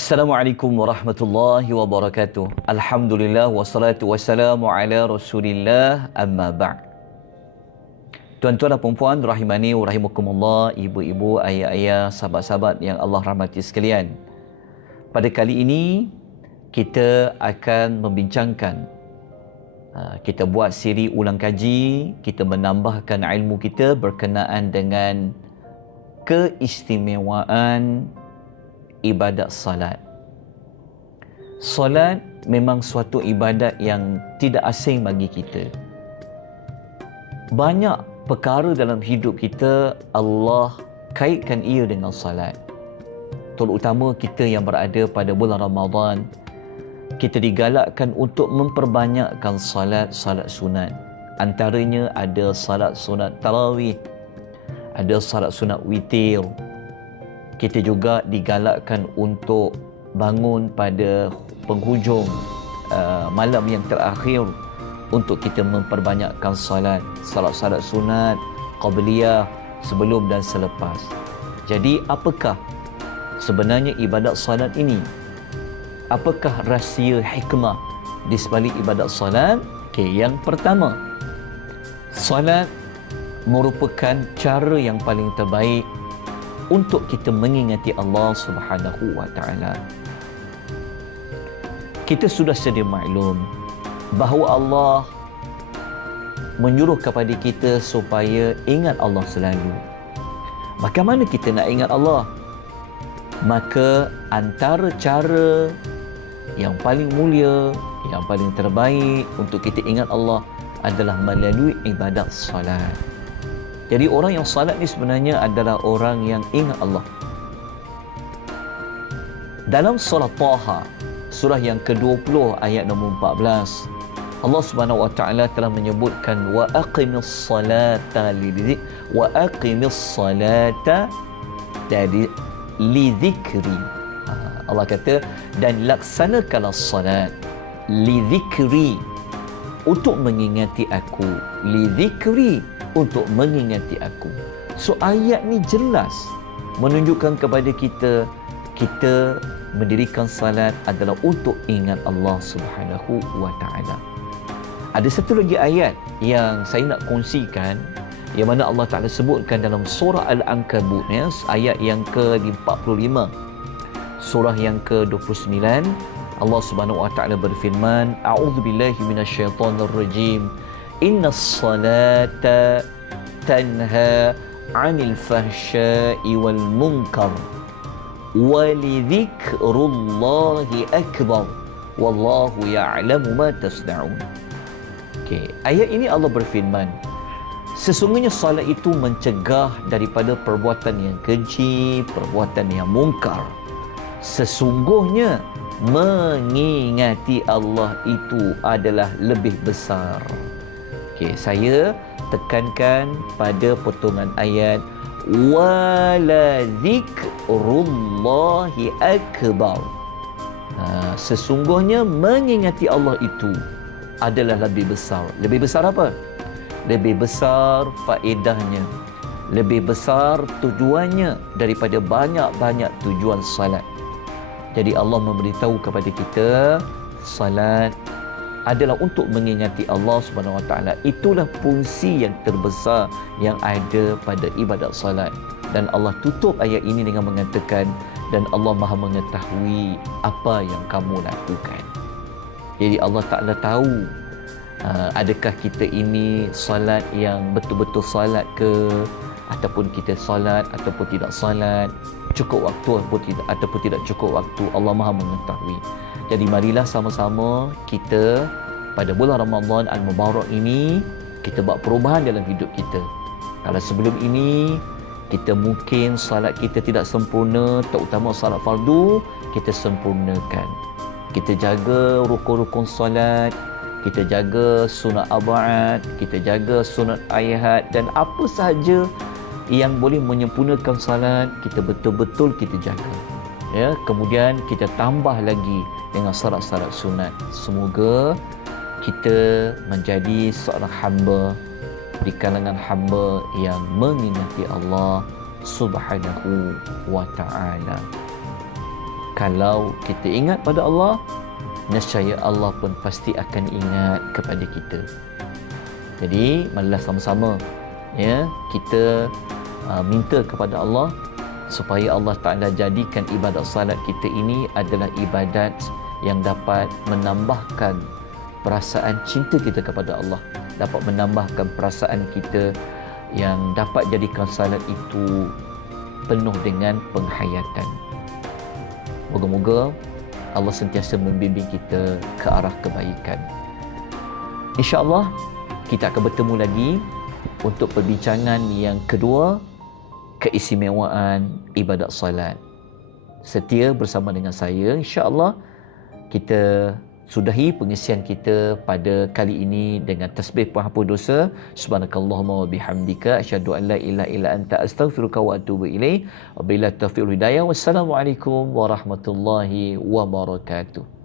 Assalamualaikum warahmatullahi wabarakatuh. Alhamdulillah wassalatu wassalamu ala Rasulillah amma ba'd. Tuan-tuan dan puan-puan rahimani wa rahimakumullah, ibu-ibu, ayah-ayah, sahabat-sahabat yang Allah rahmati sekalian. Pada kali ini kita akan membincangkan, kita buat siri ulang kaji, kita menambahkan ilmu kita berkenaan dengan keistimewaan ibadat salat. Salat memang suatu ibadat yang tidak asing bagi kita. Banyak perkara dalam hidup kita Allah kaitkan ia dengan salat. Terutama kita yang berada pada bulan Ramadan, kita digalakkan untuk memperbanyakkan salat sunat. Antaranya ada salat sunat tarawih, ada salat sunat witir. Kita juga digalakkan untuk bangun pada penghujung malam yang terakhir untuk kita memperbanyakkan salat sunat, qabliyah, sebelum dan selepas. Jadi apakah sebenarnya ibadat salat ini? Apakah rahsia hikmah di sebalik ibadat salat? Okey, yang pertama, salat merupakan cara yang paling terbaik untuk kita mengingati Allah Subhanahu wa taala. Kita sudah sedia maklum bahawa Allah menyuruh kepada kita supaya ingat Allah selalu. Bagaimana kita nak ingat Allah? Maka antara cara yang paling mulia, yang paling terbaik untuk kita ingat Allah adalah melalui ibadat salat. Jadi orang yang salat ni sebenarnya adalah orang yang ingat Allah. Dalam surah Taha, surah yang ke-20 ayat nombor 14, Allah Subhanahu wa taala telah menyebutkan wa aqimis salata li dzikri. Allah kata, dan laksanakanlah salat li dzikri, untuk mengingati aku, li dzikri, untuk mengingati aku. So ayat ni jelas menunjukkan kepada kita, kita mendirikan salat adalah untuk ingat Allah Subhanahu wa taala. Ada satu lagi ayat yang saya nak kongsikan, yang mana Allah Taala sebutkan dalam surah Al-Ankabut, ayat yang ke-45. Surah yang ke-29, Allah Subhanahu wa taala berfirman, a'udzubillahi minasyaitonir rajim. Inna salata tanha 'anil fahsya'i wal munkar wa lidhikrullahi akbar wallahu ya'lamu ma tasna'un. Okey, ayat ini Allah berfirman, sesungguhnya salat itu mencegah daripada perbuatan yang keji, perbuatan yang mungkar. Sesungguhnya mengingati Allah itu adalah lebih besar. Okey, saya tekankan pada potongan ayat wala dzikrullahi akbar. Sesungguhnya mengingati Allah itu adalah lebih besar. Lebih besar apa? Lebih besar faedahnya, lebih besar tujuannya daripada banyak-banyak tujuan salat. Jadi Allah memberitahu kepada kita, salat adalah untuk mengingati Allah Subhanahu wa taala. Itulah fungsi yang terbesar yang ada pada ibadat salat. Dan Allah tutup ayat ini dengan mengatakan, dan Allah Maha mengetahui apa yang kamu lakukan. Jadi Allah Taala tahu adakah kita ini salat yang betul-betul salat ke, ataupun kita salat ataupun tidak salat, cukup waktu ataupun tidak cukup waktu. Allah Maha mengetahui. Jadi marilah sama-sama kita pada bulan Ramadan Al-Mubarak ini, kita buat perubahan dalam hidup kita. Kalau sebelum ini kita mungkin salat kita tidak sempurna, terutama salat fardu, kita sempurnakan. Kita jaga rukun-rukun salat, kita jaga sunat abaat, kita jaga sunat ayat, dan apa sahaja yang boleh menyempurnakan salat, kita betul-betul kita jaga. Ya, kemudian kita tambah lagi dengan salat-salat sunat. Semoga kita menjadi seorang hamba di kalangan hamba yang mengingati Allah Subhanahu wa ta'ala. Kalau kita ingat pada Allah, nescaya Allah pun pasti akan ingat kepada kita. Jadi marilah sama-sama ya kita minta kepada Allah supaya Allah Ta'ala jadikan ibadat salat kita ini adalah ibadat yang dapat menambahkan perasaan cinta kita kepada Allah, dapat menambahkan perasaan kita yang dapat jadikan salat itu penuh dengan penghayatan. Moga-moga Allah sentiasa membimbing kita ke arah kebaikan. InsyaAllah kita akan bertemu lagi untuk perbincangan yang kedua, keistimewaan ibadat salat. Setia bersama dengan saya, insya-Allah kita sudahi pengisian kita pada kali ini dengan tasbih penghapus dosa. Subhanakallahumma wa bihamdika asyhadu an la ilaha illa anta astaghfiruka wa atubu ilaik. Wabillahi taufiq wal hidayah. Wassalamualaikum warahmatullahi wabarakatuh.